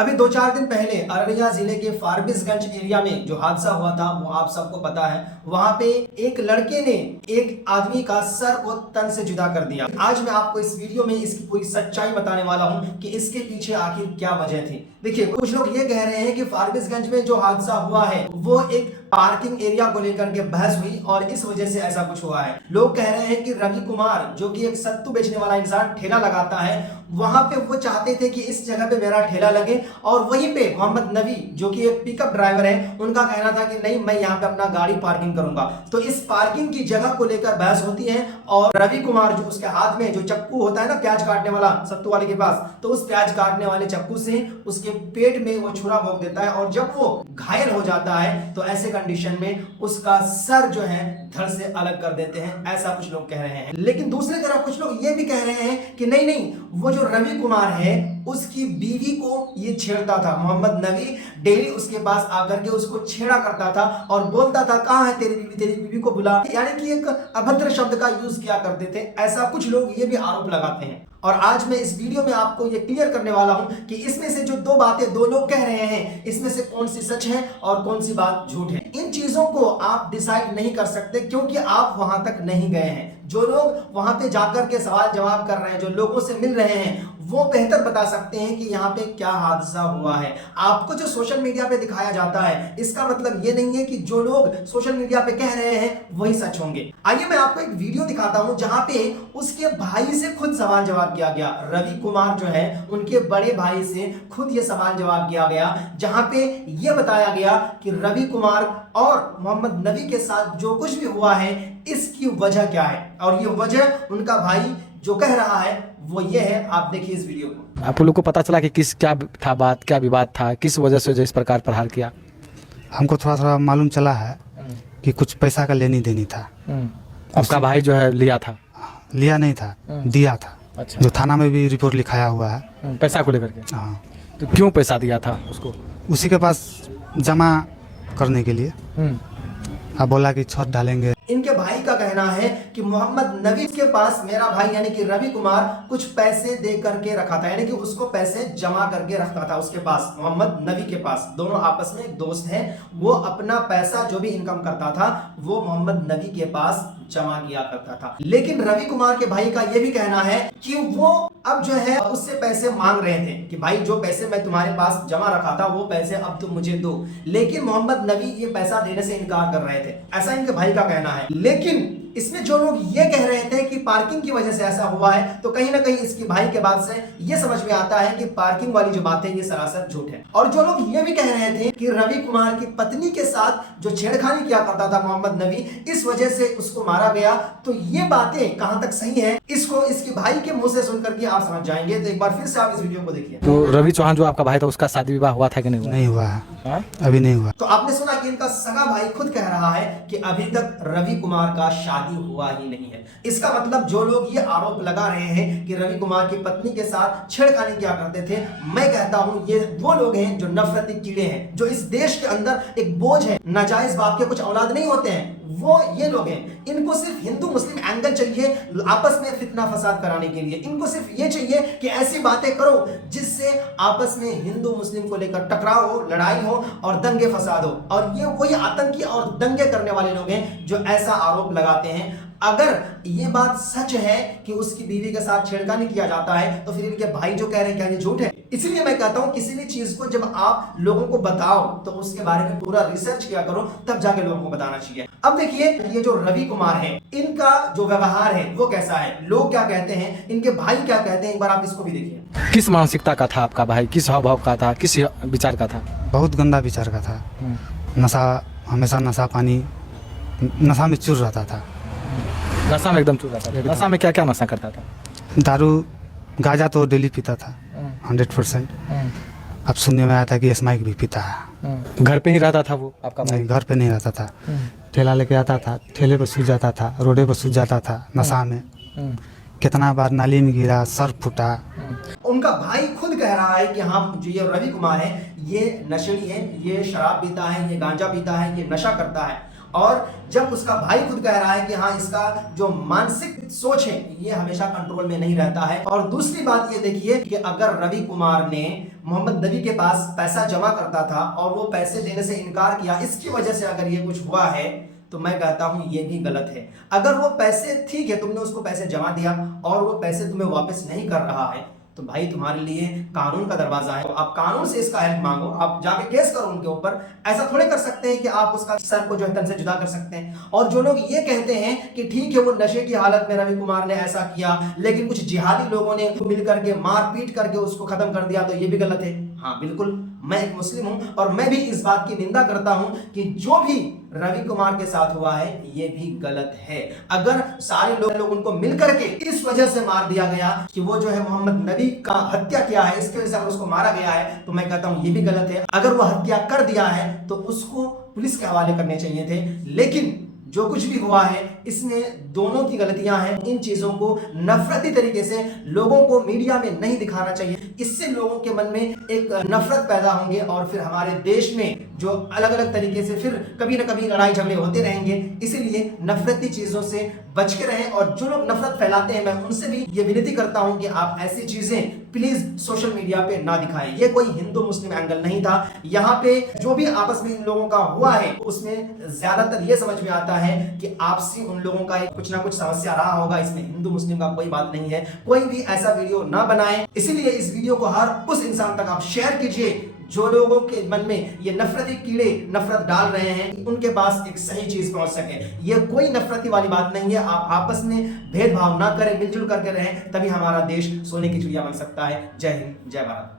अभी 2-4 दिन पहले अररिया जिले के फारबिसगंज एरिया में जो हादसा हुआ था वो आप सबको पता है। वहां पे एक लड़के ने एक आदमी का सर को तन से जुदा कर दिया। आज मैं आपको इस वीडियो में इसकी पूरी सच्चाई बताने वाला हूं कि इसके पीछे आखिर क्या वजह थी। देखिए, कुछ लोग ये कह रहे हैं कि फारबिसगंज में जो हादसा हुआ है वो एक पार्किंग एरिया को लेकर के बहस हुई और इस वजह से ऐसा कुछ हुआ है। लोग कह रहे हैं कि रवि कुमार जो कि एक सत्तू बेचने वाला इंसान ठेला लगाता है, वहां पे वो चाहते थे कि इस जगह पे मेरा ठेला लगे और वहीं पे मोहम्मद नबी जो कि एक पिकअप ड्राइवर है, उनका कहना था कि नहीं, मैं यहाँ पे अपना गाड़ी पार्किंग करूंगा। तो इस पार्किंग की जगह को लेकर बहस होती है और रवि कुमार जो उसके हाथ में जो चक्कू होता है ना प्याज काटने वाला सत्तू वाले के पास, तो उस प्याज काटने वाले चक्कू से उसके पेट में वो छुरा भोंक देता है और जब वो घायल हो जाता है तो ऐसे कंडीशन में उसका सर जो है धड़ से अलग कर देते हैं, ऐसा कुछ लोग कह रहे हैं। लेकिन दूसरी तरफ कुछ लोग ये भी कह रहे हैं कि नहीं नहीं, वो जो रवि कुमार है उसकी बीवी को ये छेड़ता था। मोहम्मद नबी डेली उसके पास आकर के उसको छेड़ा करता था और बोलता था कहां है तेरी बीवी को बुला, यानी कि एक अभद्र शब्द का यूज किया करते थे। ऐसा कुछ लोग ये भी आरोप लगाते हैं और आज मैं इस वीडियो में आपको ये क्लियर करने वाला हूं कि इसमें से जो दो बातें दो लोग कह रहे हैं, इसमें से कौन सी सच है और कौन सी बात झूठ है। इन चीजों को आप डिसाइड नहीं कर सकते क्योंकि आप वहां तक नहीं गए हैं। जो लोग वहां पे जाकर के सवाल जवाब कर रहे हैं, जो लोगों से मिल रहे हैं, वो बेहतर बता सकते हैं कि यहाँ पे क्या हादसा हुआ है। आपको जो सोशल मीडिया पे दिखाया जाता है इसका मतलब ये नहीं है कि जो लोग सोशल मीडिया पे कह रहे हैं वही सच होंगे। आइए मैं आपको एक वीडियो दिखाता हूं जहां पे उसके भाई से खुद सवाल जवाब किया गया। रवि कुमार जो है उनके बड़े भाई से खुद ये सवाल जवाब किया गया, जहां पे ये बताया गया कि रवि कुमार और मोहम्मद नबी के साथ जो कुछ भी हुआ है इसकी वजह क्या है, और ये वजह उनका भाई जो कह रहा है वो ये है। आप देखिए इस वीडियो को। आप लोग को पता चला कि किस क्या था बात, क्या विवाद था, किस वजह से जो इस प्रकार प्रहार किया? हमको थोड़ा थोड़ा मालूम चला है कि कुछ पैसा का लेनी देनी था। आपका भाई जो है लिया था? लिया नहीं था, दिया था। अच्छा। जो थाना में भी रिपोर्ट लिखाया हुआ है। पैसा को लेकर के? हाँ। तो क्यों पैसा दिया था उसको? उसी के पास जमा करने के लिए। अब बोला कि छत डालेंगे। इनके भाई का कहना है कि मोहम्मद नबी के पास मेरा भाई यानी कि रवि कुमार कुछ पैसे दे करके रखा था, यानी कि उसको पैसे जमा करके रखता था उसके पास, मोहम्मद नबी के पास। दोनों आपस में एक दोस्त हैं, वो अपना पैसा जो भी इनकम करता था वो मोहम्मद नबी के पास जमा किया करता था। लेकिन रवि कुमार के भाई का यह भी कहना है कि वो अब जो है उससे पैसे मांग रहे थे कि भाई जो पैसे मैं तुम्हारे पास जमा रखा था वो पैसे अब तुम मुझे दो, लेकिन मोहम्मद नबी ये पैसा देने से इनकार कर रहे थे, ऐसा इनके भाई का कहना है। लेकिन इसमें जो लोग ये कह रहे थे कि पार्किंग की वजह से ऐसा हुआ है, तो कहीं ना कहीं इसकी भाई के बात से ये समझ में आता है कि पार्किंग वाली जो बात है ये सरासर झूठ है। और जो लोग ये भी कह रहे थे कि रवि कुमार की पत्नी के साथ जो छेड़खानी किया करता था मोहम्मद नबी, इस वजह से उसको मारा गया, तो ये बातें कहां तक सही है इसको इसके भाई के मुंह से सुनकर के आप समझ जाएंगे। तो एक बार फिर से आप इस वीडियो को देखिए। तो रवि चौहान जो आपका भाई था उसका शादी विवाह हुआ था कि नहीं हुआ? नहीं हुआ है। हाँ? अभी नहीं हुआ। तो आपने सुना कि इनका सगा भाई खुद कह रहा है कि अभी तक रवि कुमार का शादी हुआ ही नहीं है। इसका मतलब जो लोग ये आरोप लगा रहे हैं कि रवि कुमार की पत्नी के साथ छेड़खानी किया करते थे, मैं कहता हूं ये वो लोग हैं जो नफरती कीड़े हैं, जो इस देश के अंदर एक बोझ है। नाजायज बाप के कुछ औलाद नहीं होते हैं, वो ये लोग हैं। इनको सिर्फ हिंदू मुस्लिम एंगल चाहिए आपस में फितना फसाद कराने के लिए। इनको सिर्फ ये चाहिए कि ऐसी बातें करो जिससे आपस में हिंदू मुस्लिम को लेकर टकराव हो, लड़ाई हो और दंगे फसाद हो। और ये वही आतंकी और दंगे करने वाले लोग हैं जो ऐसा आरोप लगाते हैं। अगर ये बात सच है कि उसकी बीवी के साथ छेड़खानी किया जाता है तो फिर इनके भाई जो कह रहे हैं क्या ये झूठ है? इसलिए मैं कहता हूं किसी भी चीज को जब आप लोगों को बताओ तो उसके बारे में पूरा रिसर्च किया करो, तब जाके लोगों को बताना चाहिए। अब देखिए ये जो रवि कुमार है इनका जो व्यवहार है वो कैसा है, लोग क्या कहते हैं, इनके भाई क्या कहते हैं, एक बार आप इसको भी देखिए। किस मानसिकता का था आपका भाई, किस हाव भाव का था, किस विचार का था? बहुत गंदा विचार का था। नशा, हमेशा नशा पानी, नशा में चूर रहता था। नशा में एकदम चूर रहता था? नशा में क्या क्या नशा करता था? दारू गांजा तो डेली पीता था 100%। अब सुनने में आया था कि स्माइक भी पीता है। घर पे ही रहता था वो आपका भाई? नहीं, घर पे नहीं रहता था। ठेला लेके आता था, ठेले पर सूझ जाता था, रोडे पर सूझ जाता था नशा में। कितना बार नाली में गिरा, सर फूटा। उनका भाई खुद कह रहा है कि हाँ जो ये रवि कुमार है ये नशेड़ी है, ये शराब पीता है, ये गांजा पीता है, ये नशा करता है। और जब उसका भाई खुद कह रहा है कि हाँ, इसका जो मानसिक सोच है ये हमेशा कंट्रोल में नहीं रहता है। और दूसरी बात ये देखिए कि अगर रवि कुमार ने मोहम्मद नबी के पास पैसा जमा करता था और वो पैसे देने से इनकार किया, इसकी वजह से अगर ये कुछ हुआ है तो मैं कहता हूं ये भी गलत है। अगर वो पैसे, ठीक है, तुमने उसको पैसे जमा दिया और वो पैसे तुम्हें वापस नहीं कर रहा है तो भाई तुम्हारे लिए कानून का दरवाजा है, तो आप कानून से इसका हेल्प मांगो, आप जाके केस करो उनके ऊपर। ऐसा थोड़े कर सकते हैं कि आप उसका सर को जो है तन से जुदा कर सकते हैं। और जो लोग ये कहते हैं कि ठीक है वो नशे की हालत में रवि कुमार ने ऐसा किया लेकिन कुछ जिहादी लोगों ने मिल करके मार पीट करके उसको खत्म कर दिया तो ये भी गलत है। हाँ बिल्कुल, मैं एक मुस्लिम हूं और मैं भी इस बात की निंदा करता हूं कि जो भी रवि कुमार के साथ हुआ है ये भी गलत है। अगर सारे लोग उनको मिलकर के इस वजह से मार दिया गया कि वो जो है मोहम्मद नबी का हत्या किया है, इसके वजह से उसको मारा गया है, तो मैं कहता हूं ये भी गलत है। अगर वो हत्या कर दिया है तो उसको पुलिस के हवाले करने चाहिए थे, लेकिन जो कुछ भी हुआ है इसमें दोनों की गलतियां हैं। इन चीजों को नफरती तरीके से लोगों को मीडिया में नहीं दिखाना चाहिए, इससे लोगों के मन में एक नफरत पैदा होंगे और फिर हमारे देश में जो अलग अलग तरीके से फिर कभी ना कभी लड़ाई झगड़े होते रहेंगे। इसीलिए नफरती चीजों से बच के रहें और जो लोग नफरत फैलाते हैं मैं उनसे भी ये विनती करता हूं कि आप ऐसी चीजें प्लीज सोशल मीडिया पे ना दिखाएं। ये कोई हिंदू मुस्लिम एंगल नहीं था, यहाँ पे जो भी आपस में इन लोगों का हुआ है उसमें ज्यादातर ये समझ में आता है कि आपसी उन लोगों का कुछ ना कुछ समस्या रहा होगा, इसमें हिंदू मुस्लिम का कोई बात नहीं है। कोई भी ऐसा वीडियो ना बनाए, इसीलिए इस वीडियो को हर उस इंसान तक आप शेयर कीजिए जो लोगों के मन में ये नफरती कीड़े नफरत डाल रहे हैं, उनके पास एक सही चीज पहुंच सके। ये कोई नफरती वाली बात नहीं है, आप आपस में भेदभाव ना करें, मिलजुल करके रहें, तभी हमारा देश सोने की चिड़िया बन सकता है। जय हिंद, जय भारत।